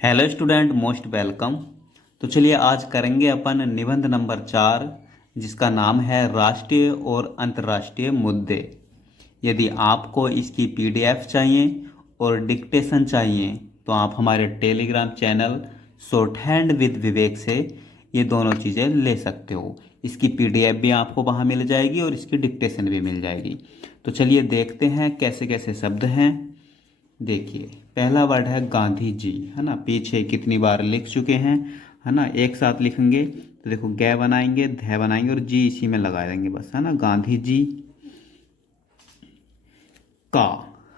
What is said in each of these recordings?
Hello student, most welcome. तो चलिए आज करेंगे अपन निबंध नंबर 4, जिसका नाम है राष्ट्रीय और अंतर्राष्ट्रीय मुद्दे। यदि आपको इसकी पीडीएफ चाहिए और डिक्टेशन चाहिए तो आप हमारे Telegram channel short hand with Vivek से ये दोनों चीज़ें ले सकते हो। इसकी पीडीएफ भी आपको वहाँ मिल जाएगी और इसकी डिक्टेशन भी मिल जाएगी। तो चलिए देखते हैं कैसे कैसे शब्द हैं। देखिए, पहला वर्ड है गांधी जी, है ना। पीछे कितनी बार लिख चुके हैं, है ना। एक साथ लिखेंगे तो देखो, ग बनाएंगे, ध बनाएंगे और जी इसी में लगा देंगे बस, है ना। गांधी जी। का,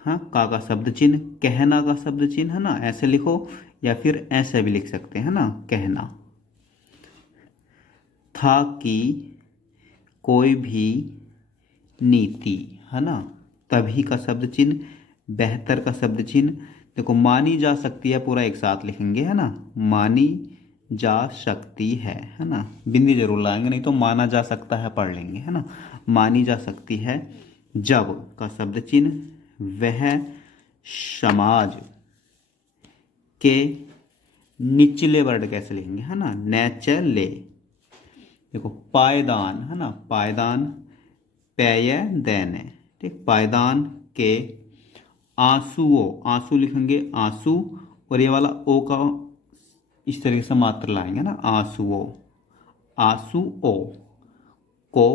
हाँ, का शब्द चिन्ह, कहना का शब्द चिन्ह, है ना। ऐसे लिखो या फिर ऐसे भी लिख सकते हैं, ना, कहना। था कि कोई भी नीति, है ना। तभी का शब्द चिन्ह, बेहतर का शब्द चिन्ह। देखो, मानी जा सकती है, पूरा एक साथ लिखेंगे, है ना। मानी जा सकती है ना। बिंदी जरूर लाएंगे, नहीं तो माना जा सकता है पढ़ लेंगे, है ना। मानी जा सकती है। जब का शब्द चिन्ह, वह समाज के निचले वर्ड कैसे लिखेंगे, है ना। नेचले। देखो, पायदान, है ना। पायदान, पेय दैन है, ठीक। पायदान के आंसुओं, आंसू लिखेंगे, आंसू। और ये वाला ओ का इस तरीके से मात्र लाएंगे ना, आंसुओं। आंसुओं को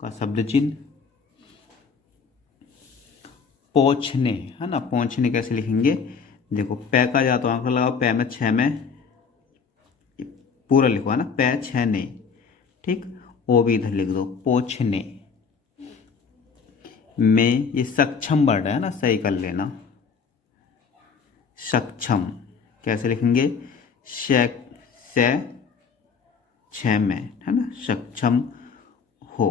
का शब्द चिन्ह, पोंछने, है ना। पोंछने कैसे लिखेंगे, देखो, पै का या तो आंकड़ा लगाओ, पै में छः में पूरा लिखो, है ना। पै छः ने, ठीक। ओ भी इधर लिख दो, पोंछने में। ये सक्षम वर्ड है ना, सही कर लेना। सक्षम कैसे लिखेंगे, से छः में, है ना। सक्षम हो।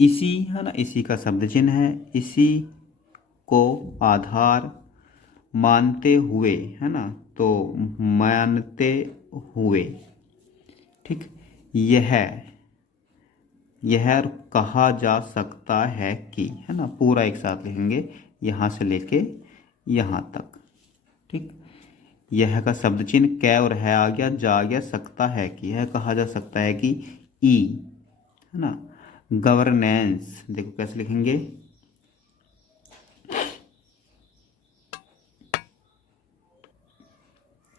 इसी, है ना, इसी का शब्द चिन्ह है। इसी को आधार मानते हुए, है ना। तो मानते हुए, ठीक। यह यह कहा जा सकता है कि, है ना। पूरा एक साथ लिखेंगे, यहाँ से लेके यहाँ तक, ठीक। यह का शब्द चिन्ह कै और है आ गया, जा आ गया, सकता है कि, यह कहा जा सकता है कि, ई, है ना। गवर्नेंस, देखो कैसे लिखेंगे,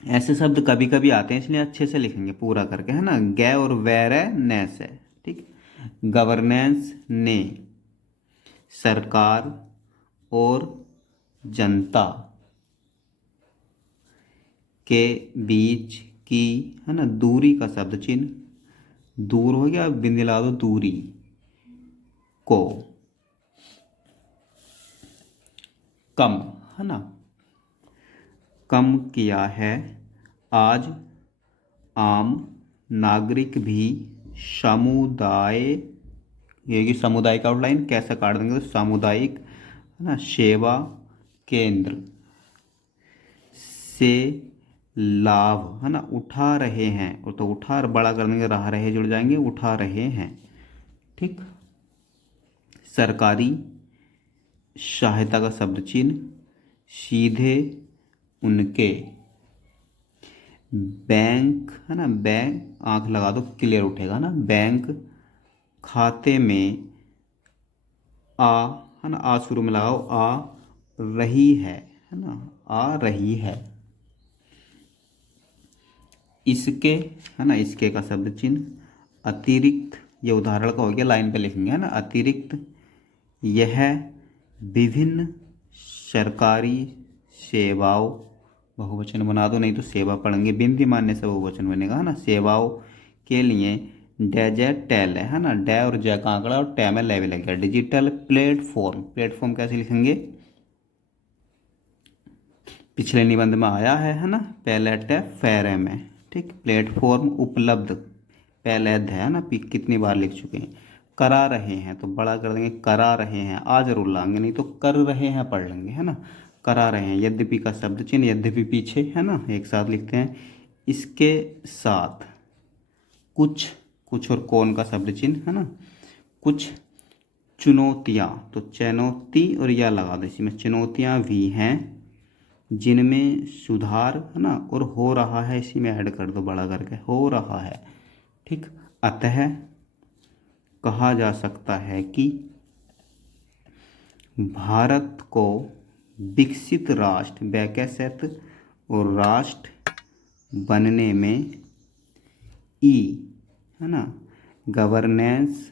ऐसे शब्द कभी कभी आते हैं इसलिए अच्छे से लिखेंगे पूरा करके, है ना। गे और वैर है, नेस है, ठीक। गवर्नेंस ने सरकार और जनता के बीच की, है ना, दूरी का शब्द चिन्ह, दूर हो गया, बिंदी ला दो, दूरी को कम, है ना, कम किया है। आज आम नागरिक भी समुदाय, ये कि सामुदायिक आउटलाइन कैसे काट देंगे, तो सामुदायिक, है ना, सेवा केंद्र से लाभ, है ना, उठा रहे हैं। और तो उठा बड़ा कर देंगे, रहा रहे जुड़ जाएंगे, उठा रहे हैं, ठीक। सरकारी सहायता का शब्द चिन्ह, सीधे उनके बैंक, है ना। बैंक आंख लगा दो, क्लियर उठेगा ना। बैंक खाते में आ, है ना, आ शुरू में लगाओ, आ रही है ना। आ रही है। इसके, है ना, इसके का शब्द चिन्ह अतिरिक्त, ये उदाहरण का हो गया, लाइन पे लिखेंगे, है ना। अतिरिक्त यह विभिन्न सरकारी सेवाओं, बहुवचन बना दो, नहीं तो सेवा पढ़ेंगे, बिंदी मानने से बहुवचन बनेगा, है ना। सेवाओं के लिए डिजिटल, है ना। डे और जय का आंकड़ा और टे में ले भी लग गया, डिजिटल प्लेटफॉर्म। प्लेटफॉर्म कैसे लिखेंगे, पिछले निबंध में आया है ना। पहले टे फेरे में, ठीक। प्लेटफॉर्म उपलब्ध, पहले ध, है ना। कितनी बार लिख चुके हैं। करा रहे हैं तो बड़ा कर देंगे, करा रहे हैं, आ जरूर लाएंगे, नहीं तो कर रहे हैं पढ़ लेंगे, है ना। करा रहे हैं। यद्यपि का शब्द चिन्ह, यद्यपि पीछे, है ना, एक साथ लिखते हैं। इसके साथ कुछ, कुछ और कौन का शब्द चिन्ह, है ना। कुछ चुनौतियाँ, तो चुनौती और या लगा दो, इसमें चुनौतियाँ भी हैं जिनमें सुधार, है ना, और हो रहा है, इसी में ऐड कर दो बड़ा करके, हो रहा है। ठीक, अतः कहा जा सकता है कि भारत को विकसित राष्ट्र, विकसित और राष्ट्र बनने में ई, है ना, गवर्नेंस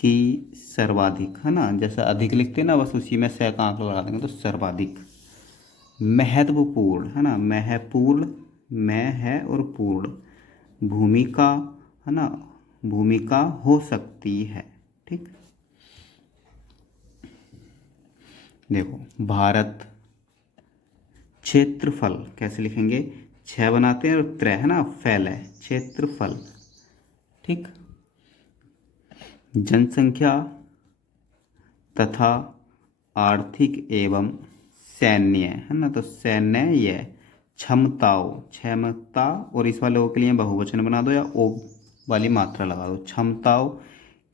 की सर्वाधिक, है ना, जैसा अधिक लिखते हैं ना, बस उसी में से का आंकड़ा लगा देंगे तो सर्वाधिक महत्वपूर्ण, है ना, महत्वपूर्ण, मैं है और पूर्ण भूमिका, है ना, भूमिका हो सकती है। ठीक, देखो भारत क्षेत्रफल कैसे लिखेंगे, 6 बनाते हैं और 3, है ना, फैल है, क्षेत्रफल। ठीक, जनसंख्या तथा आर्थिक एवं सैन्य, है ना, तो सैन्य ये क्षमताओं, क्षमता, और इस वाले ओ के लिए बहुवचन बना दो या ओ वाली मात्रा लगा दो, क्षमताओं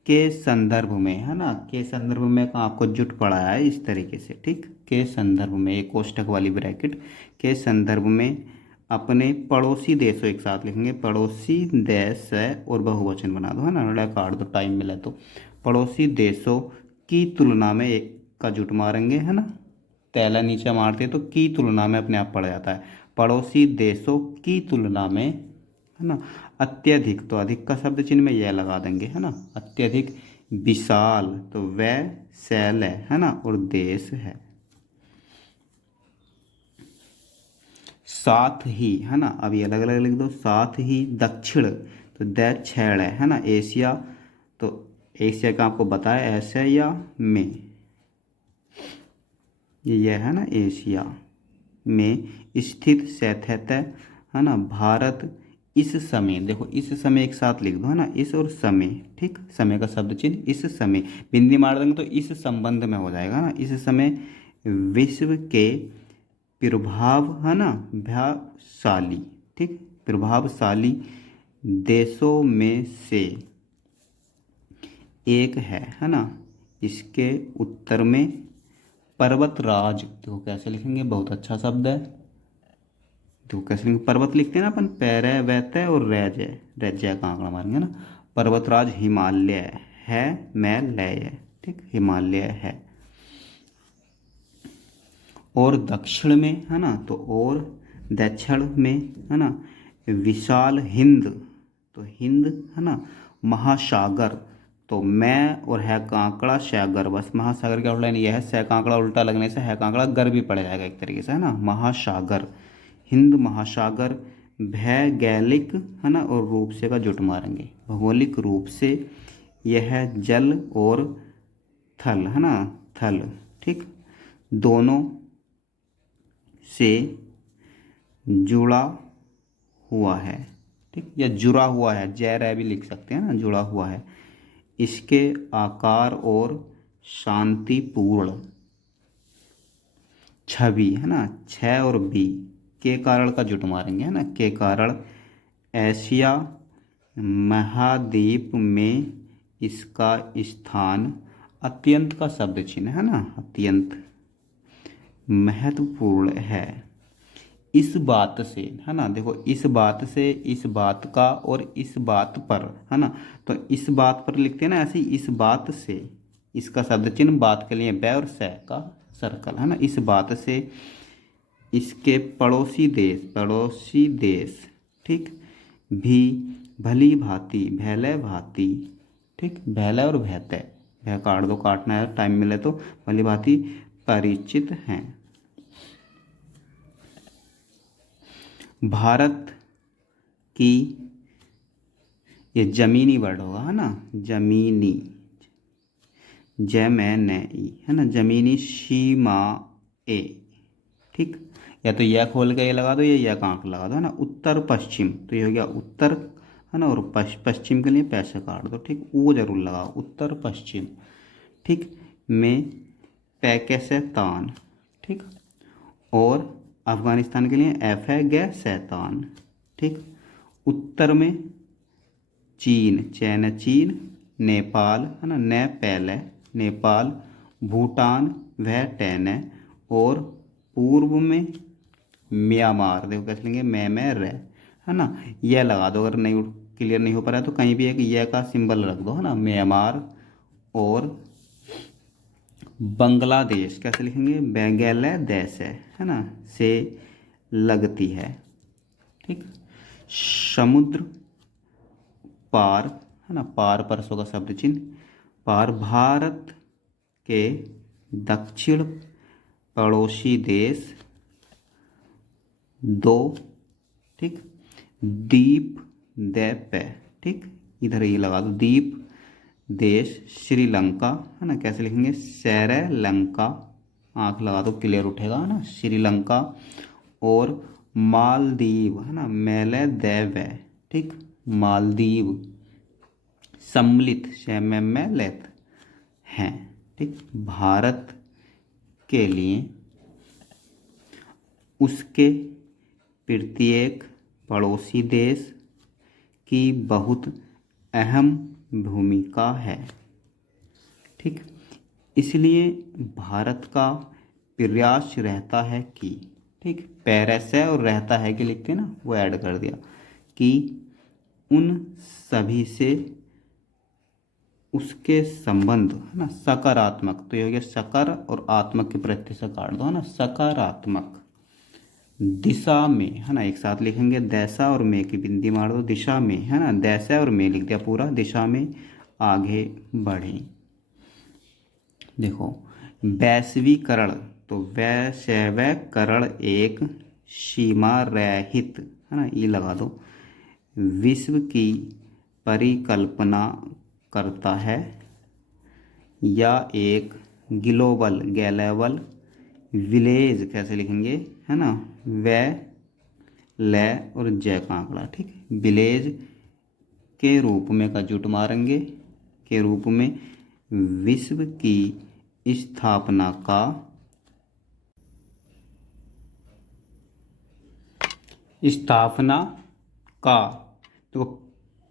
के संदर्भ में, है ना, के संदर्भ में का आपको जुट पढ़ाया है इस तरीके से। ठीक, के संदर्भ में, एक कोष्ठक वाली ब्रैकेट, के संदर्भ में अपने पड़ोसी देशों, एक साथ लिखेंगे, पड़ोसी देश है और बहुवचन बना दो, है ना, लड़ा काट दो टाइम मिला तो, पड़ोसी देशों की तुलना में एक का जुट मारेंगे, है ना, तैला नीचे मारते तो की तुलना में अपने आप पड़ जाता है, पड़ोसी देशों की तुलना में, है ना, अत्यधिक, तो अधिक का शब्द चिन्ह में यह लगा देंगे, है ना, अत्यधिक विशाल, तो वह शैल है ना, और देश है। साथ ही, है ना, अभी अलग अलग लिख दो, साथ ही दक्षिण, तो दक्षिण है ना, एशिया, तो एशिया का आपको बताया एशिया में, यह है ना एशिया में स्थित सतह, है ना, भारत इस समय, देखो इस समय एक साथ लिख दो, है ना, इस और समय। ठीक, समय का शब्द चिन्ह इस समय, बिंदी मार देंगे तो इस संबंध में हो जाएगा ना, इस समय विश्व के प्रभाव, है ना, प्रभावशाली, ठीक, प्रभावशाली देशों में से एक है ना, इसके उत्तर में पर्वतराज, देखो कैसे लिखेंगे, बहुत अच्छा शब्द है, देखो कैसे लिखेंगे, पर्वत लिखते हैं ना अपन, पैरे वैतय और रैजय, रैजय का आंकड़ा मारेंगे ना, पर्वतराज हिमालय है, मैं लय, ठीक, हिमालय है। और दक्षिण में, है ना, तो और दक्षिण में, है ना, विशाल हिंद, तो हिंद, है ना, महासागर, तो मैं और है का आंकड़ा सागर, बस महासागर का आउटलाइन यह है, सै का आंकड़ा उल्टा लगने से है का आंकड़ा गर भी पड़ जाएगा एक तरीके से, है ना, महासागर, हिंद महासागर, भौगोलिक, है ना, और रूप से का जुट मारेंगे, भौगोलिक रूप से यह जल और थल, है ना, थल, ठीक, दोनों से जुड़ा हुआ है। ठीक, या जुड़ा हुआ है, जय भी लिख सकते हैं ना, जुड़ा हुआ है, इसके आकार और शांतिपूर्ण छवि, है ना, छ और बी के कारण का जुट मारेंगे, है ना, के कारण एशिया महाद्वीप में इसका स्थान अत्यंत का शब्द चिन्ह, है ना, अत्यंत महत्वपूर्ण है। इस बात से, है ना, देखो इस बात से, इस बात का और इस बात पर, है ना, तो इस बात पर लिखते हैं ना ऐसे ही, इस बात से, इसका शब्द चिन्ह बात के लिए बै और से का सर्कल, है ना, इस बात से इसके पड़ोसी देश, ठीक, भी भली भांति, भैले भांति, ठीक, भैले और भैते, भै काट दो, काटना है टाइम मिले तो, भली भांति परिचित हैं। भारत की, ये जमीनी वर्ड होगा, है ना, जमीनी, जैमैनई, है ना, जमीनी सीमा ए, ठीक, या तो यह खोल के ये लगा दो, या का आंक लगा दो, है ना, उत्तर पश्चिम, तो ये हो गया उत्तर, है ना, और पश्चिम के लिए पैसे काट दो, ठीक, वो जरूर लगाओ, उत्तर पश्चिम, ठीक, में पैकेस्तान, ठीक, और अफगानिस्तान के लिए एफ है गै सैतान, ठीक, उत्तर में चीन, चीन, नेपाल, है ना, नेपाल है, नेपाल, भूटान वह टैन है, और पूर्व में म्यांमार, देखो कैसे लिखेंगे, मैं रे, है ना। यह लगा दो, अगर नहीं क्लियर नहीं हो पा रहा है तो कहीं भी एक यह का सिंबल रख दो, है ना। म्यांमार और बांग्लादेश कैसे लिखेंगे, बांग्लादेश है ना, से लगती है, ठीक। समुद्र पार, है ना, पार परसों का शब्द चिन्ह, पार भारत के दक्षिण पड़ोसी देश दो, ठीक। द्वीप द्वीप है, ठीक, इधर ये लगा दो, द्वीप देश श्रीलंका, है ना, कैसे लिखेंगे, श्रीलंका, आंख लगा दो क्लियर उठेगा, है ना, श्रीलंका। और मालदीव, है ना, मैलदीव है, ठीक, मालदीव सम्मिलित सम्मिलित हैं, ठीक। भारत के लिए उसके प्रत्येक पड़ोसी देश की बहुत अहम भूमिका है, ठीक। इसलिए भारत का प्रयास रहता है कि, ठीक, पेरिस है और रहता है कि लिखते हैं ना, वो ऐड कर दिया, कि उन सभी से उसके संबंध, है ना, सकारात्मक, तो ये हो गया सकार और आत्मक के प्रत्यय से काट दो, है ना, सकारात्मक दिशा में, है ना, एक साथ लिखेंगे, दैसा और में की बिंदी मार दो, दिशा में, है ना, दैसा और में लिख दिया पूरा, दिशा में आगे बढ़ें। देखो वैश्वीकरण, तो वैश्वीकरण एक सीमा रहित, है ना, ये लगा दो, विश्व की परिकल्पना करता है या एक ग्लोबल ग्लोबल विलेज कैसे लिखेंगे, है ना, वे ले और जय का आंकड़ा, ठीक, विलेज के रूप में का जुट मारेंगे, के रूप में विश्व की स्थापना का तो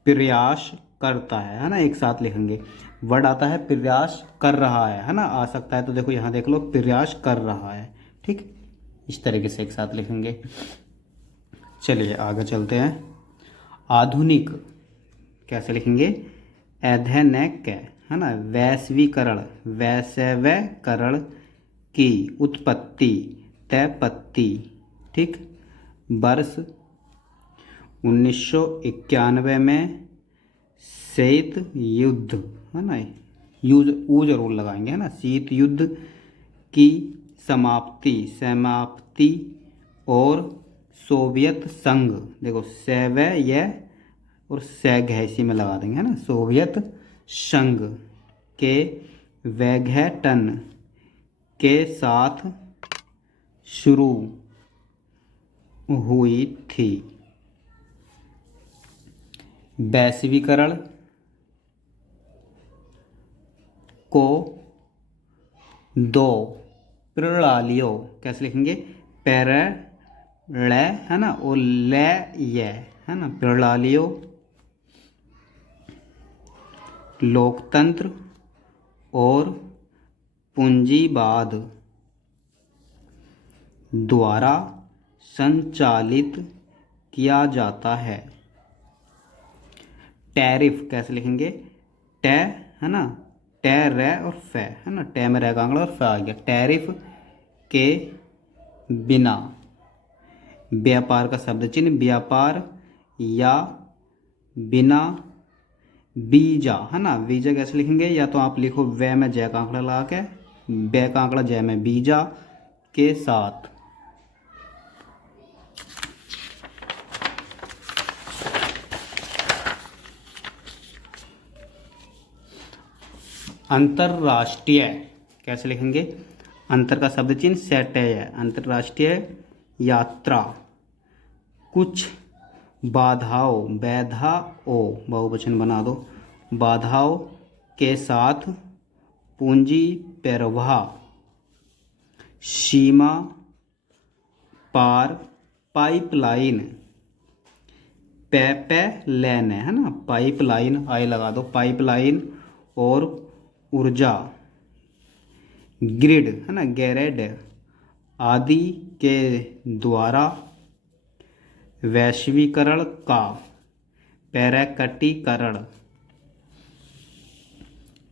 प्रयास करता है ना, एक साथ लिखेंगे, वर्ड आता है प्रयास कर रहा है ना, आ सकता है, तो देखो यहाँ देख लो, प्रयास कर रहा है, ठीक, इस तरीके से एक साथ लिखेंगे। चलिए आगे चलते हैं। आधुनिक कैसे लिखेंगे, आधुनिक, है ना, वैश्वीकरण, वैश्वीकरण की उत्पत्ति तैपत्ति, ठीक, वर्ष 1991 में शीत युद्ध, है ना, ऊ जरूर लगाएंगे, है ना, शीत युद्ध की समाप्ति और सोवियत संघ, देखो सेवय और सैग है, इसी में लगा देंगे, है ना, सोवियत संघ के विघटन के साथ शुरू हुई थी। वैश्वीकरण को दो प्रणालियों कैसे लिखेंगे, पैरेलल, है ना, और लय, है ना, प्रणालियों, लोकतंत्र और पूंजीवाद द्वारा संचालित किया जाता है। टैरिफ कैसे लिखेंगे, टे, है ना, टे रे और फे, है ना, टे में रे का आंकड़ा और फे आ गया, टैरिफ के बिना व्यापार का शब्द चिन्ह, व्यापार या बिना वीजा, है ना, वीजा कैसे लिखेंगे, या तो आप लिखो वे में जय का आंकड़ा लगा के, वे का आंकड़ा जय में, वीजा के साथ अंतर्राष्ट्रीय कैसे लिखेंगे, अंतर का शब्द चिन्ह सेट है, अंतर्राष्ट्रीय यात्रा कुछ बाधाओं, बहुवचन बना दो, बाधाओं के साथ पूंजी प्रवाह, सीमा पार पाइपलाइन, लेन है ना, पाइपलाइन, आई लगा दो, पाइपलाइन और ऊर्जा ग्रिड, है ना, ग्रिड आदि के द्वारा वैश्वीकरण का पैराकटीकरण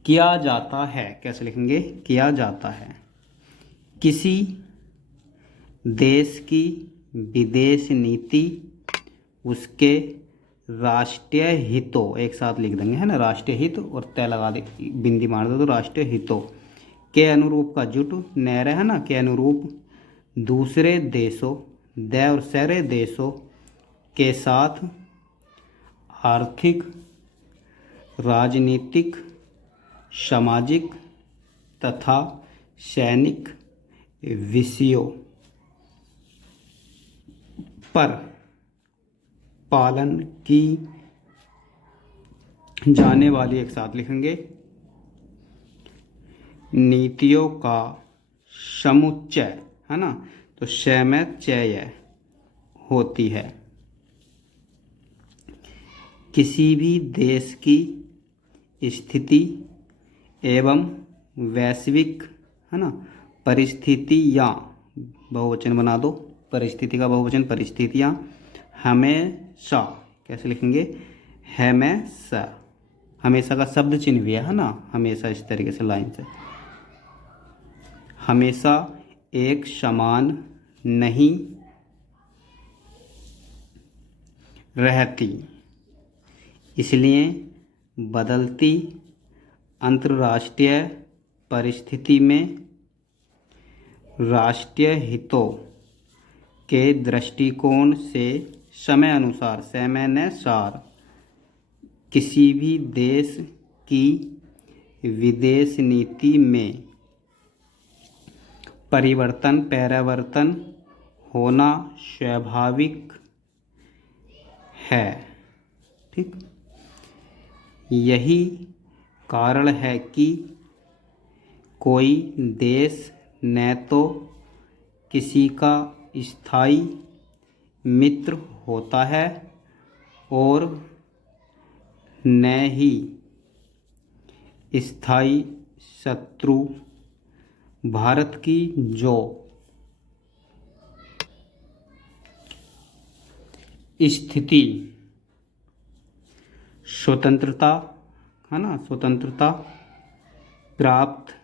किया जाता है। कैसे लिखेंगे? किया जाता है। किसी देश की विदेश नीति उसके राष्ट्रीय हितों, एक साथ लिख देंगे है ना, राष्ट्रीय हित और तय लगा दे, बिंदी मार दो तो राष्ट्रीय हितों के अनुरूप का जुट नहर है ना, के अनुरूप दूसरे देशों द और सारे देशों के साथ आर्थिक, राजनीतिक, सामाजिक तथा सैनिक विषयों पर पालन की जाने वाली, एक साथ लिखेंगे, नीतियों का समुच्चय है ना, तो समुच्चय होती है। किसी भी देश की स्थिति एवं वैश्विक है ना परिस्थितियाँ, बहुवचन बना दो, परिस्थिति का बहुवचन परिस्थितियाँ, हमेशा, कैसे लिखेंगे? हमेशा, हमेशा का शब्द चिन्ह भी है ना, हमेशा इस तरीके से लाइन से, हमेशा एक समान नहीं रहती, इसलिए बदलती अंतर्राष्ट्रीय परिस्थिति में राष्ट्रीय हितों के दृष्टिकोण से समयानुसार किसी भी देश की विदेश नीति में परिवर्तन होना स्वाभाविक है। ठीक, यही कारण है कि कोई देश न तो किसी का स्थायी मित्र होता है और न ही स्थायी शत्रु। भारत की जो स्थिति स्वतंत्रता है ना, स्वतंत्रता प्राप्त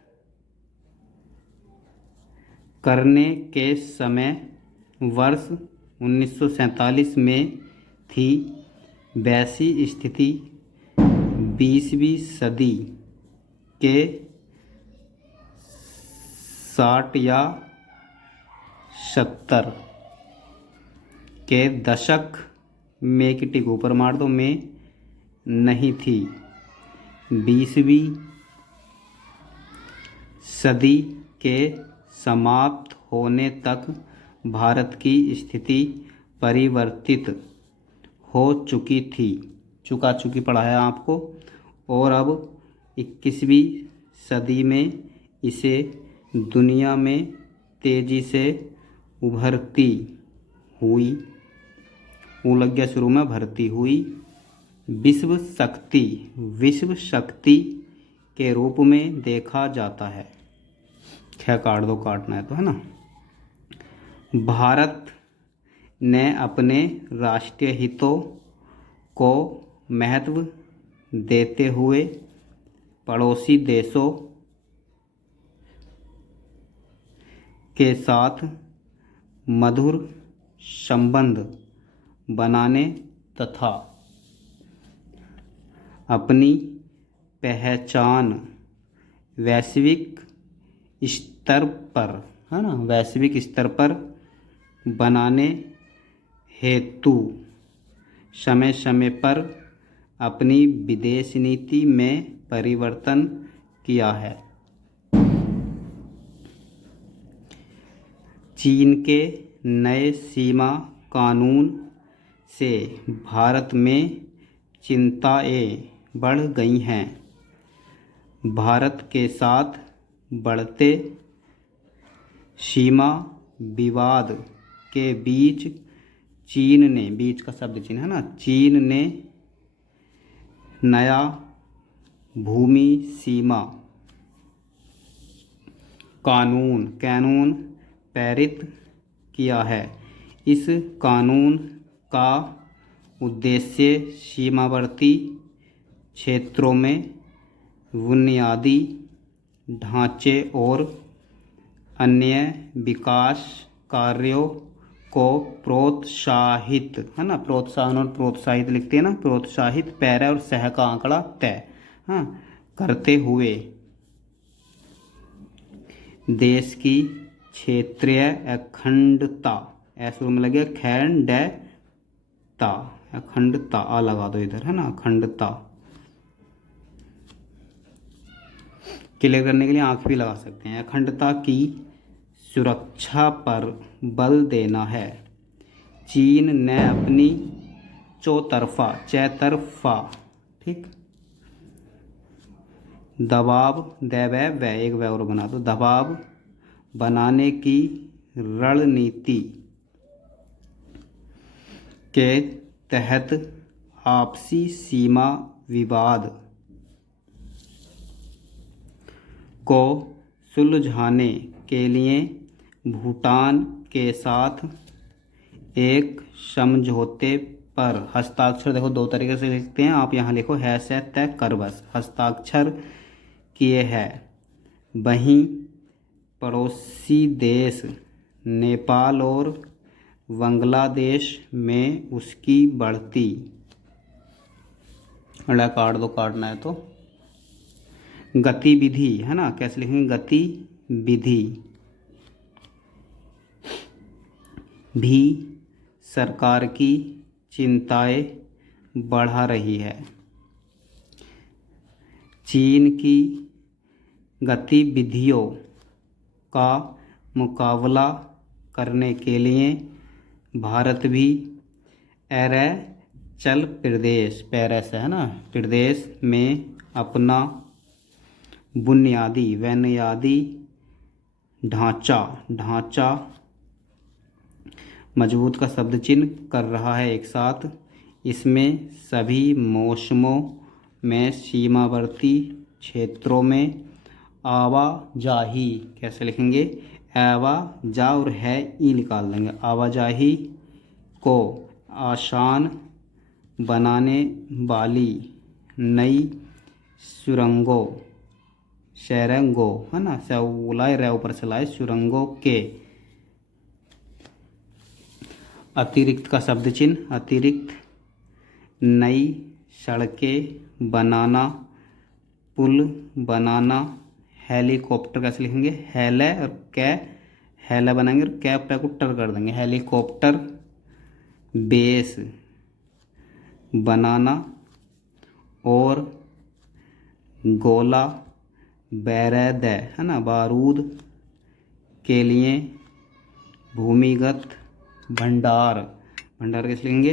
करने के समय वर्ष 1947 में थी, वैसी स्थिति 20वीं सदी के 60 या 70 के दशक में की टिक ऊपर मार दो में नहीं थी। 20वीं सदी के समाप्त होने तक भारत की स्थिति परिवर्तित हो चुकी थी, चुकी पड़ा है आपको, और अब 21वीं सदी में इसे दुनिया में तेज़ी से उभरती हुई, लग गया शुरू में, भरती हुई विश्व शक्ति के रूप में देखा जाता है। क्या काट दो, काटना है तो है ना। भारत ने अपने राष्ट्रीय हितों को महत्व देते हुए पड़ोसी देशों के साथ मधुर संबंध बनाने तथा अपनी पहचान वैश्विक स्तर पर है ना, वैश्विक स्तर पर बनाने हेतु समय समय पर अपनी विदेश नीति में परिवर्तन किया है। चीन के नए सीमा कानून से भारत में चिंताएं बढ़ गई हैं। भारत के साथ बढ़ते सीमा विवाद के बीच चीन ने, बीच का शब्द चिन्ह है ना, चीन ने नया भूमि सीमा कानून पारित किया है। इस कानून का उद्देश्य सीमावर्ती क्षेत्रों में बुनियादी ढांचे और अन्य विकास कार्यों को प्रोत्साहित, है ना, प्रोत्साहन और प्रोत्साहित लिखते हैं ना, प्रोत्साहित पैरा और सह का आंकड़ा तय, हाँ, करते हुए देश की क्षेत्रीय अखंडता, ऐसे में लगे खंडता, अखंडता आ लगा दो इधर, है ना, अखंडता क्लियर करने के लिए आंख भी लगा सकते हैं। अखंडता की सुरक्षा पर बल देना है। चीन ने अपनी चौतरफा ठीक दबाव दैव एक वै और बना दो, दबाव बनाने की रणनीति के तहत आपसी सीमा विवाद को सुलझाने के लिए भूटान के साथ एक समझौते पर हस्ताक्षर, देखो दो तरीके से लिखते हैं आप, यहाँ लिखो है से तय कर बस, हस्ताक्षर किए हैं। वहीं पड़ोसी देश नेपाल और बांग्लादेश में उसकी बढ़ती, अड़ा काट दो, काटना है तो, गतिविधि, है ना, कैसे लिखेंगे, गतिविधि भी सरकार की चिंताएं बढ़ा रही है। चीन की गतिविधियों का मुकाबला करने के लिए भारत भी अरुणाचल प्रदेश, पेरिस है ना, प्रदेश में अपना बुनियादी ढांचा मजबूत का शब्द चिन्ह कर रहा है एक साथ। इसमें सभी मौसमों में सीमावर्ती क्षेत्रों में आवाजाही, कैसे लिखेंगे, आवाजा और है ई निकाल देंगे, आवाजाही को आसान बनाने वाली नई सुरंगों, है ना, सलाए रे ऊपर चलाए, सुरंगों के अतिरिक्त का शब्द चिन्ह, अतिरिक्त नई सड़कें बनाना, पुल बनाना, हेलीकॉप्टर कैसे लिखेंगे, हेले और हेला बनाएंगे और कै पे को टर कर देंगे, हेलीकॉप्टर बेस बनाना और गोला बैरद, है ना, बारूद के लिए भूमिगत भंडार कैसे लिखेंगे,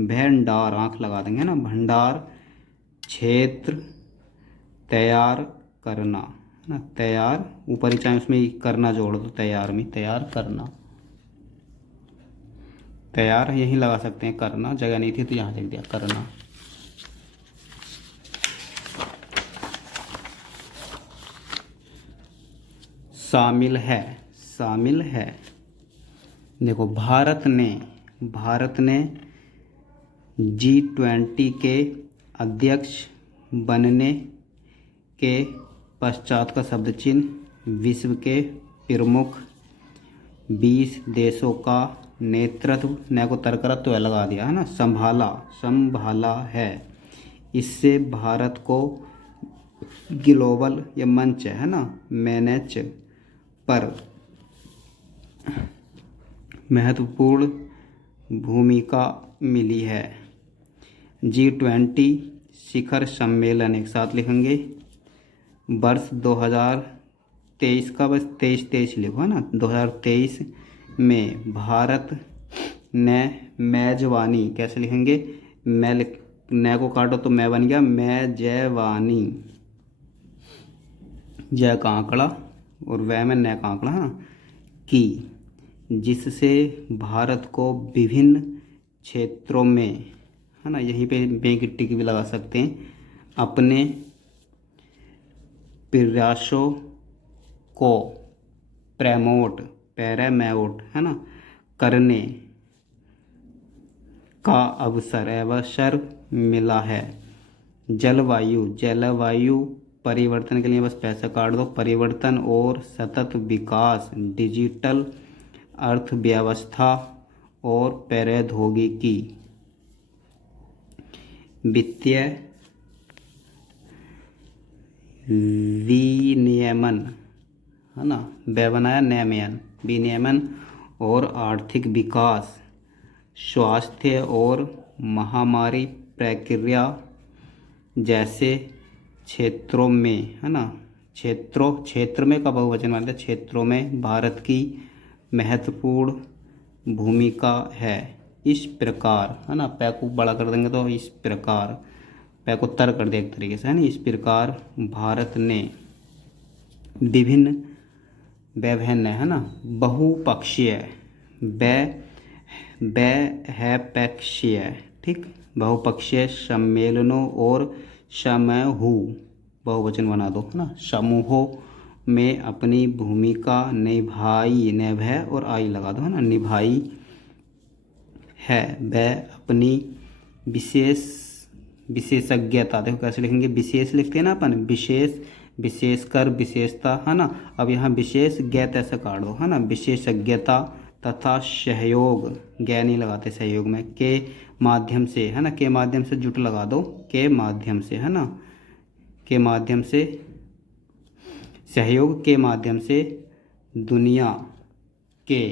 भंडार आँख लगा देंगे, है ना, भंडार क्षेत्र तैयार करना, है ना, तैयार ऊपर ही चाहे उसमें करना जोड़ दो, तैयार में तैयार करना, तैयार यही लगा सकते हैं, करना जगह नहीं थी तो यहाँ लिख दिया करना। शामिल है, देखो भारत ने G20 के अध्यक्ष बनने के पश्चात का शब्द चिन्ह विश्व के प्रमुख 20 देशों का नेतृत्व, न को तरकरत्व लगा दिया, है ना, संभाला है। इससे भारत को ग्लोबल या मंच, है ना, मैनेज पर महत्वपूर्ण भूमिका मिली है। G20 शिखर सम्मेलन एक साथ लिखेंगे, वर्ष 2023 का, बस 23 लिखो, है ना, 2023 में भारत ने मेजबानी, कैसे लिखेंगे, मैं को काटो तो मैं बन गया, मेजबानी, जय का आंकड़ा और वह में न का आंकड़ा, हाँ, की, जिससे भारत को विभिन्न क्षेत्रों में, है ना, यहीं पे बैंक की टिक भी लगा सकते हैं, अपने प्रयासों को प्रमोट पैरामाउंट है ना, करने का अवसर मिला है। जलवायु परिवर्तन के लिए बस पैसा काट दो, परिवर्तन और सतत विकास, डिजिटल अर्थव्यवस्था और प्रौद्योगिकी, वित्तीय विनियमन है ना, विनियमन और आर्थिक विकास, स्वास्थ्य और महामारी प्रक्रिया जैसे क्षेत्रों में है ना, क्षेत्र में का बहुवचन मानते हैं, क्षेत्रों में भारत की महत्वपूर्ण भूमिका है। इस प्रकार है ना, पै को बड़ा कर देंगे तो इस प्रकार, पै को तर कर दिया एक तरीके से है ना, इस प्रकार भारत ने विभिन्न है ना, बहुपक्षीय बहुपक्षीय ठीक, बहुपक्षीय सम्मेलनों और समूह, बहुवचन बना दो है ना, समूहों में अपनी भूमिका निभाई और आई लगा दो है ना, निभाई है। वह अपनी विशेषज्ञता, देखो कैसे लिखेंगे, विशेष लिखते हैं ना अपन, विशेषकर विशेषता है ना, अब यहाँ विशेषज्ञता ऐसा काट दो है ना, विशेषज्ञता तथा सहयोग, गै नहीं लगाते सहयोग में, के माध्यम से है ना, के माध्यम से जुट लगा दो, के माध्यम से है ना, के माध्यम से, सहयोग के माध्यम से दुनिया के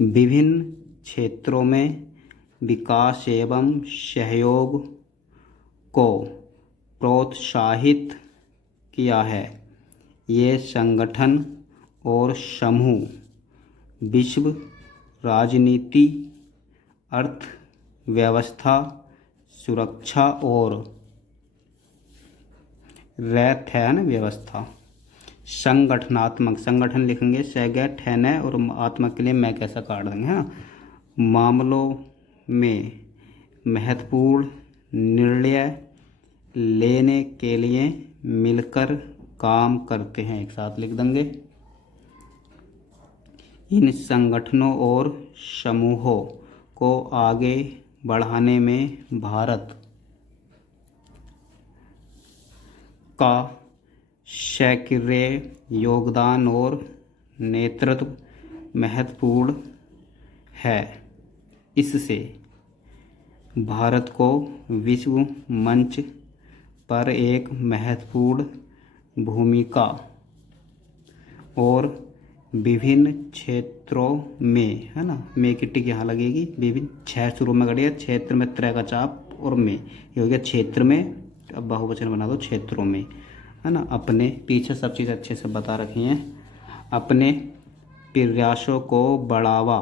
विभिन्न क्षेत्रों में विकास एवं सहयोग को प्रोत्साहित किया है। ये संगठन और समूह विश्व राजनीति, अर्थव्यवस्था, सुरक्षा और रैथैन व्यवस्था, संगठनात्मक, संगठन लिखेंगे सैगैट है और आत्मक के लिए मैं कैसा काट देंगे है ना, मामलों में महत्वपूर्ण निर्णय लेने के लिए मिलकर काम करते हैं, एक साथ लिख देंगे। इन संगठनों और समूहों को आगे बढ़ाने में भारत का सक्रिय योगदान और नेतृत्व महत्वपूर्ण है। इससे भारत को विश्व मंच पर एक महत्वपूर्ण भूमिका और विभिन्न क्षेत्रों में है ना, में की टिक यहाँ लगेगी, विभिन्न छह शुरू में करिए, क्षेत्र में त्रय का चाप और में, ये हो गया क्षेत्र में, अब बहुवचन बना दो क्षेत्रों में है ना। अपने पीछे सब चीज़ अच्छे से बता रखी हैं। अपने प्रयासों को बढ़ावा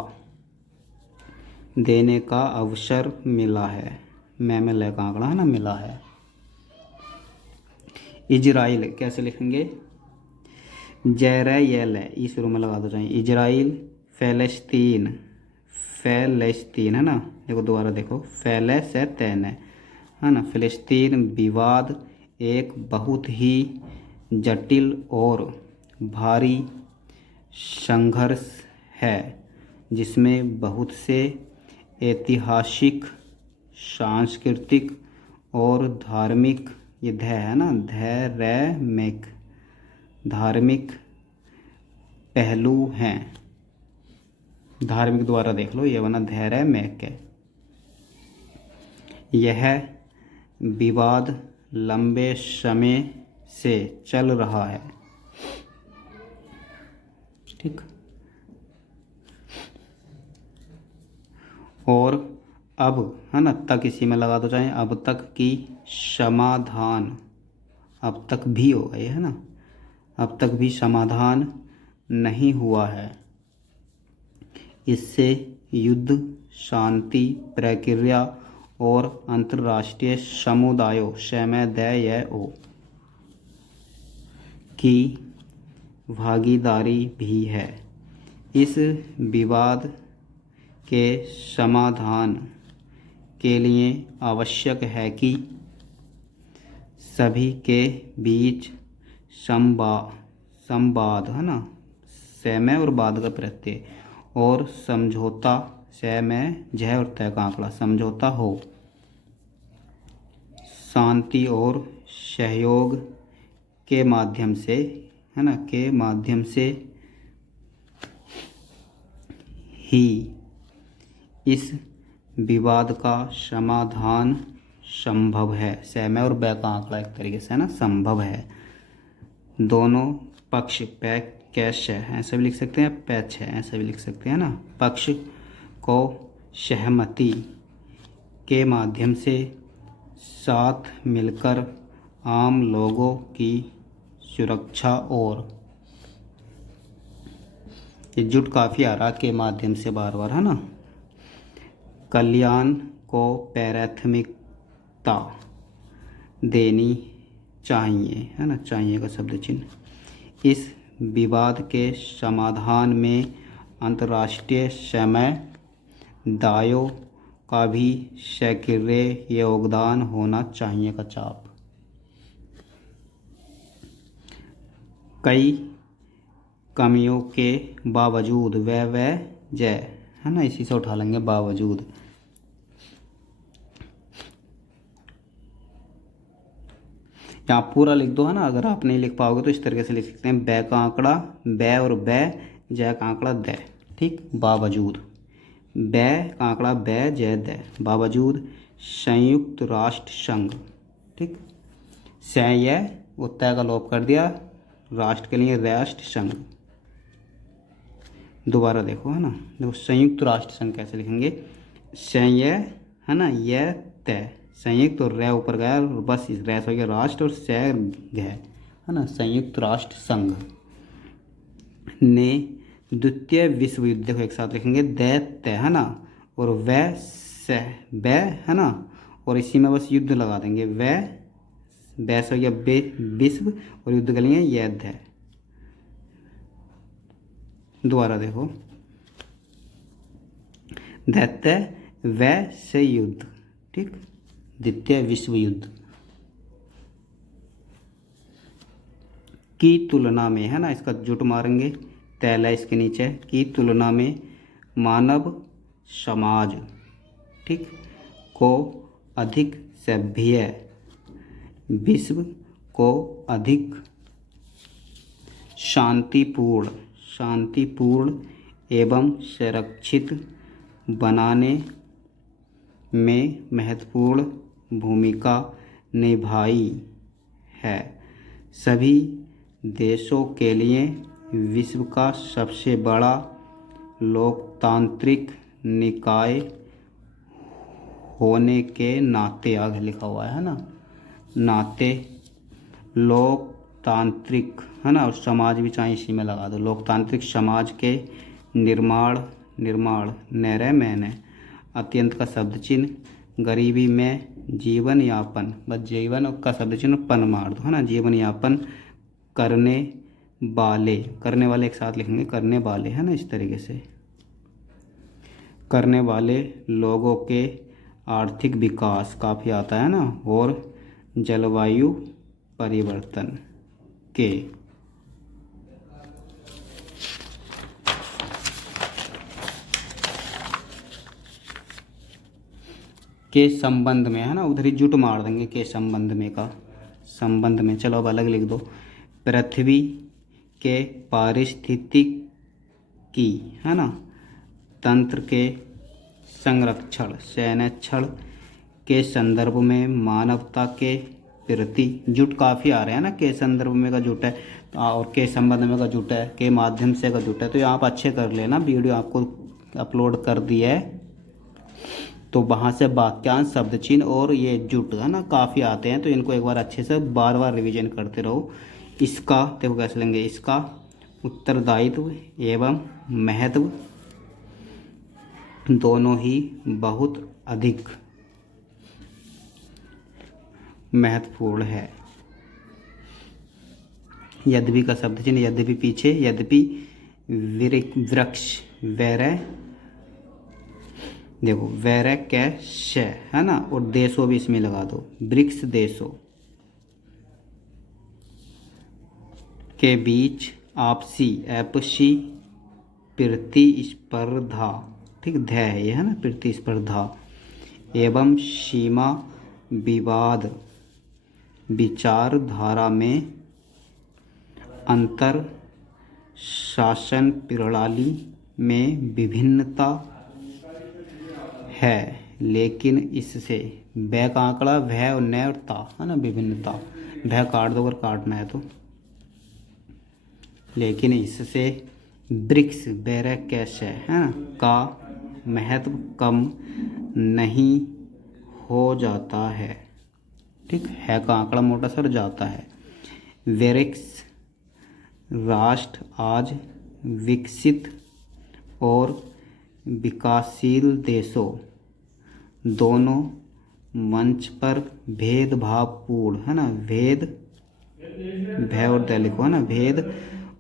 देने का अवसर मिला है, में ले का आंकड़ा है ना, मिला है। इजराइल कैसे लिखेंगे, जैरयल ई शुरू में लगा दो चाहिए, इजराइल, फ़लस्तीन, फ़लस्तीन है ना, देखो दोबारा देखो, फ़लस्तीन है ना, फ़लस्तीन विवाद एक बहुत ही जटिल और भारी संघर्ष है जिसमें बहुत से ऐतिहासिक, सांस्कृतिक और धार्मिक, ये ध है ना, धैर्मिक, धार्मिक पहलू हैं। धार्मिक द्वारा देख लो, ये बना धैर्मिक। यह विवाद लंबे समय से चल रहा है, ठीक, और अब है ना, तक इसी में लगा दो चाहे, अब तक की समाधान, अब तक भी होगा ये है ना, अब तक भी समाधान नहीं हुआ है। इससे युद्ध, शांति प्रक्रिया और अंतर्राष्ट्रीय समुदायों समुदायों की भागीदारी भी है। इस विवाद के समाधान के लिए आवश्यक है कि सभी के बीच संवाद है ना, से में और बाद का प्रत्यय, और समझौता से में जह और तय का आंकड़ा, समझौता हो। शांति और सहयोग के माध्यम से, है ना, के माध्यम से ही इस विवाद का समाधान संभव है। से में और बै का आंकड़ा एक तरीके से, है ना, संभव है। दोनों पक्ष, पैक्ष है ऐसा भी लिख सकते हैं, पैच है ऐसा भी लिख सकते हैं ना, पक्ष को सहमति के माध्यम से साथ मिलकर आम लोगों की सुरक्षा और, ये जुट काफ़ी आ रहा के माध्यम से बार बार, है ना, कल्याण को प्राथमिकता देनी चाहिए, है ना, चाहिए का शब्द चिन्ह। इस विवाद के समाधान में अंतर्राष्ट्रीय समुदायों का भी सक्रिय योगदान होना चाहिए का चाप। कई कमियों के बावजूद वह जय, है ना, इसी से उठा लेंगे बावजूद। यहाँ पूरा लिख दो, है ना, अगर आप नहीं लिख पाओगे तो इस तरीके से लिख सकते हैं, बै का आंकड़ा बै और बै, जय का आंकड़ा दै, ठीक, बावजूद। बै का आंकड़ा बै जय दै, बावजूद संयुक्त राष्ट्र संघ, ठीक, संय वो तय का लोप कर दिया, राष्ट्र के लिए राष्ट्र संघ। दोबारा देखो, है ना, देखो संयुक्त राष्ट्र संघ कैसे लिखेंगे, संय, है ना, यह तय, संयुक्त और रै ऊपर गया और बस इस रै से हो गया राष्ट्र और से है ना, संयुक्त राष्ट्र संघ ने द्वितीय विश्व युद्ध, देखो एक साथ लिखेंगे, दैत्य, है ना, और वह से बै, है ना, और इसी में बस युद्ध लगा देंगे, वह बै से हो गया विश्व और युद्ध के लिए युद्ध है। दोबारा देखो, दैत्य वह से युद्ध, ठीक, द्वितीय विश्व युद्ध की तुलना में, है ना, इसका जुट मारेंगे, तैला इसके नीचे, की तुलना में मानव समाज, ठीक, को अधिक सभ्य, विश्व को अधिक शांतिपूर्ण एवं सुरक्षित बनाने में महत्वपूर्ण भूमिका निभाई है। सभी देशों के लिए विश्व का सबसे बड़ा लोकतांत्रिक निकाय होने के नाते, आगे लिखा हुआ है ना, नाते लोकतांत्रिक, है ना, और समाज भी चाहे इसी में लगा दो, लोकतांत्रिक समाज के निर्माण नैरे मैंने अत्यंत का शब्द चिन्ह, गरीबी में जीवन यापन, बस जीवन का शब्द चिन्ह पन मार दो, है ना, जीवन यापन करने वाले एक साथ लिखेंगे, करने वाले, है ना, इस तरीके से करने वाले लोगों के आर्थिक विकास काफ़ी आता है ना, और जलवायु परिवर्तन के संबंध में, है ना, उधर ही जुट मार देंगे, के संबंध में का संबंध में, चलो अब अलग लिख दो, पृथ्वी के पारिस्थितिकी, है ना, तंत्र के संरक्षण के संदर्भ में मानवता के प्रति, जुट काफ़ी आ रहे हैं ना, के संदर्भ में का जुट है और के संबंध में का जुट है, के माध्यम से का जुट है, तो यहाँ आप अच्छे कर लेना, वीडियो आपको अपलोड कर दिया है तो वहाँ से वाक्यांश, शब्द चिन्ह और ये जुट, है ना, काफ़ी आते हैं, तो इनको एक बार अच्छे से बार बार रिवीजन करते रहो। इसका देखो कैसे लेंगे, इसका उत्तरदायित्व एवं महत्व दोनों ही बहुत अधिक महत्वपूर्ण है। यद्यपि का शब्द चिन्ह, यद्यपि पीछे, यद्यपि वृक्ष, वैरय, देखो वैरय कैश, है ना, और देशों भी इसमें लगा दो, वृक्ष देशों के बीच आपसी प्रतिस्पर्धा, ठीक, ध्य है ये, है ना, प्रतिस्पर्धा एवं सीमा विवाद, विचारधारा में अंतर, शासन प्रणाली में विभिन्नता है, लेकिन इससे वह का आंकड़ा वह और न और ता, है ना, विभिन्नता, वह काट दो अगर काटना है तो, लेकिन इससे ब्रिक्स बेरे कैसे, है ना, का महत्व कम नहीं हो जाता है, ठीक है, का आंकड़ा मोटा सर जाता है। ब्रिक्स राष्ट्र आज विकसित और विकासशील देशों दोनों मंच पर भेदभावपूर्ण, है ना, भेद भय और द लिखो, है ना, भेद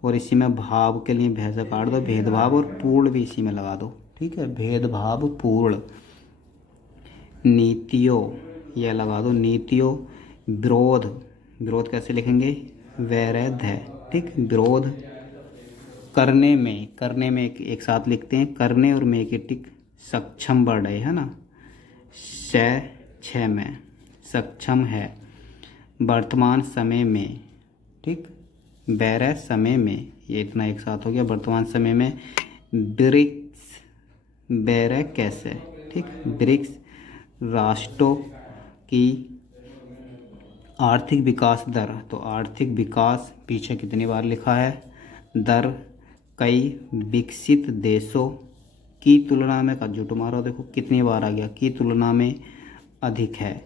और इसी में भाव के लिए भय से काट दो, भेदभाव और पूर्ण भी इसी में लगा दो, ठीक है, भेदभावपूर्ण नीतियों, यह लगा दो, नीतियों विरोध, विरोध कैसे लिखेंगे, वैध है, ठीक, विरोध करने में एक साथ लिखते हैं, करने और में के टिक सक्षम वर्ड है ना, छः में सक्षम है, वर्तमान समय में, ठीक, बैरह समय में, ये इतना एक साथ हो गया, वर्तमान समय में ब्रिक्स बैरह कैसे, ठीक, ब्रिक्स राष्ट्रों की आर्थिक विकास दर, तो आर्थिक विकास पीछे कितनी बार लिखा है, दर कई विकसित देशों की तुलना में, का जुट मारो देखो कितनी बार आ गया, की तुलना में अधिक है,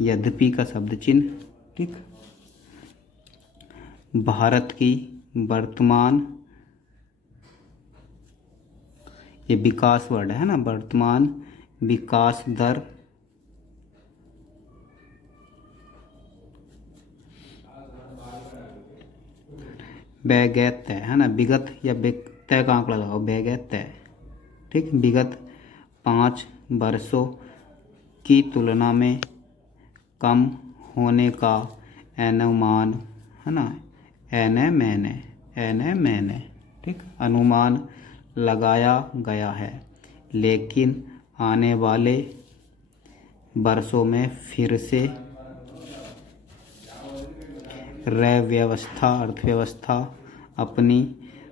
यद्यपि का शब्द चिन्ह, ठीक, भारत की वर्तमान, ये विकास वर्ड है ना, वर्तमान विकास दर बैगैत है ना, विगत या तय का आंकड़ा लगाओ, बैगैत है, ठीक, विगत 5 वर्षों की तुलना में कम होने का अनुमान, है ना, मैंने, ठीक, अनुमान लगाया गया है, लेकिन आने वाले वर्षों में फिर से अर्थव्यवस्था अपनी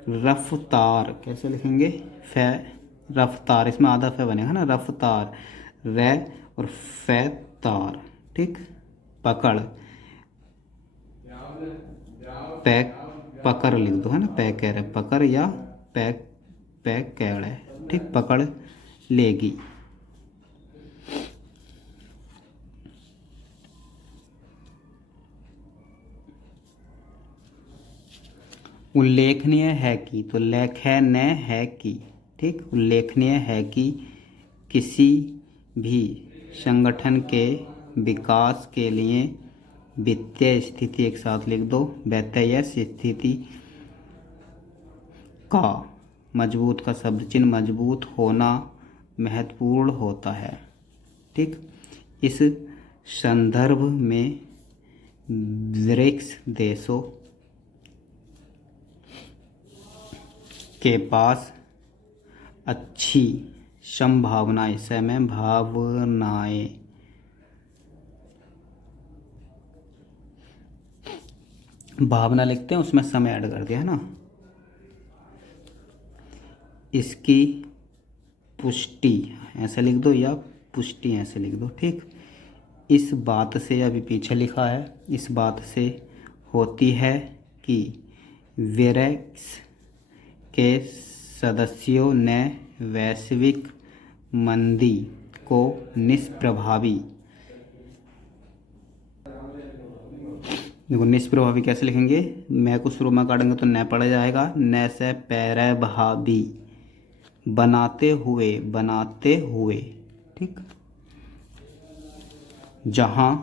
रफ्तार, कैसे लिखेंगे, रफ्तार, इसमें आधा फे बनेगा ना, रफ्तार, और तार, ठीक, पकड़, पकड़ लिख दो, है ना, कह रहे पकड़ या कह रहे, ठीक, पकड़ लेगी। उल्लेखनीय है कि, तो लेखनीय है कि, ठीक, उल्लेखनीय है कि किसी भी संगठन के विकास के लिए वित्तीय स्थिति, एक साथ लिख दो, वित्तीय स्थिति का मजबूत, का शब्द चिन्ह मजबूत होना महत्वपूर्ण होता है, ठीक, इस संदर्भ में ब्रिक्स देशों के पास अच्छी संभावनाएं, समय भावनाएं, भावना लिखते हैं उसमें समय ऐड कर दिया, है ना, इसकी पुष्टि ऐसे लिख दो या पुष्टि ऐसे लिख दो, ठीक, इस बात से, अभी पीछे लिखा है, इस बात से होती है कि ब्रिक्स के सदस्यों ने वैश्विक मंदी को निष्प्रभावी, देखो निष्प्रभावी कैसे लिखेंगे, मैं को शुरू में काटेंगे तो न पड़ जाएगा, न से प्रभावी, बनाते हुए, ठीक, जहां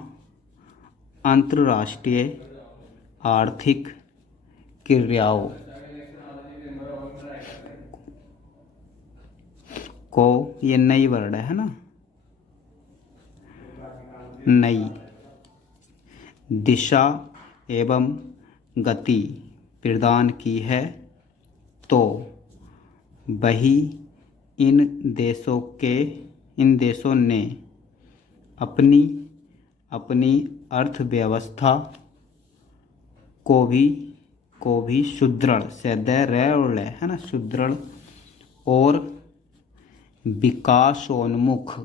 अंतर्राष्ट्रीय आर्थिक क्रियाओं को, ये नई वर्ड है ना, नई दिशा एवं गति प्रदान की है, तो वही इन देशों ने अपनी अर्थव्यवस्था को भी सुदृढ़ से और है ना, सुदृढ़ और विकासोन्मुख,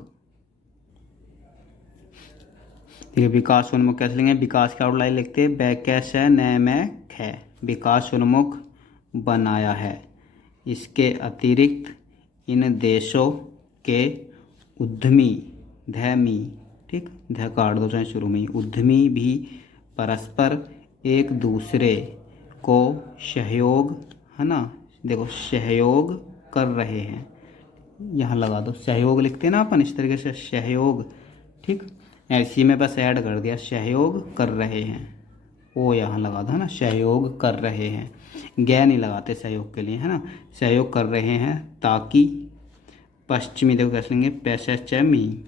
ठीक है। विकासोन्मुख कैसे लेंगे, विकास की आउटलाइन लिखते हैं, बैकैश है न में है, विकासोन्मुख बनाया है। इसके अतिरिक्त इन देशों के उद्यमी ठीक, ध काट दो चाहे शुरू में ही, उद्यमी भी परस्पर एक दूसरे को सहयोग, है ना, देखो सहयोग कर रहे हैं, यहाँ लगा दो सहयोग लिखते हैं ना अपन इस तरीके से, सहयोग, ठीक। ऐसी में बस ऐड कर दिया, सहयोग कर रहे हैं, वो यहाँ लगा दो, है ना, सहयोग कर रहे हैं, गै नहीं लगाते सहयोग के लिए, है ना, सहयोग कर रहे हैं ताकि पश्चिमी, देखो कैसे लेंगे, पश्चिमी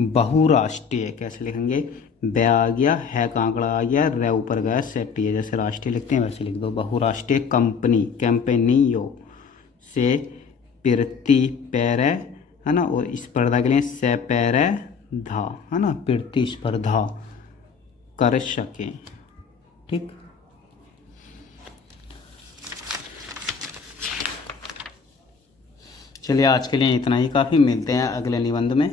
बहुराष्ट्रीय, कैसे लिखेंगे, ब आ गया, है का आंकड़ा आ गया, रे ऊपर गया, सेट है, जैसे राष्ट्रीय लिखते हैं वैसे लिख दो, बहुराष्ट्रीय कंपनियों से प्रतिस्पर्धा, है ना, और स्पर्धा के लिए स्पर्धा, है ना, प्रतिस्पर्धा कर सकें, ठीक। चलिए आज के लिए इतना ही काफ़ी, मिलते हैं अगले निबंध में।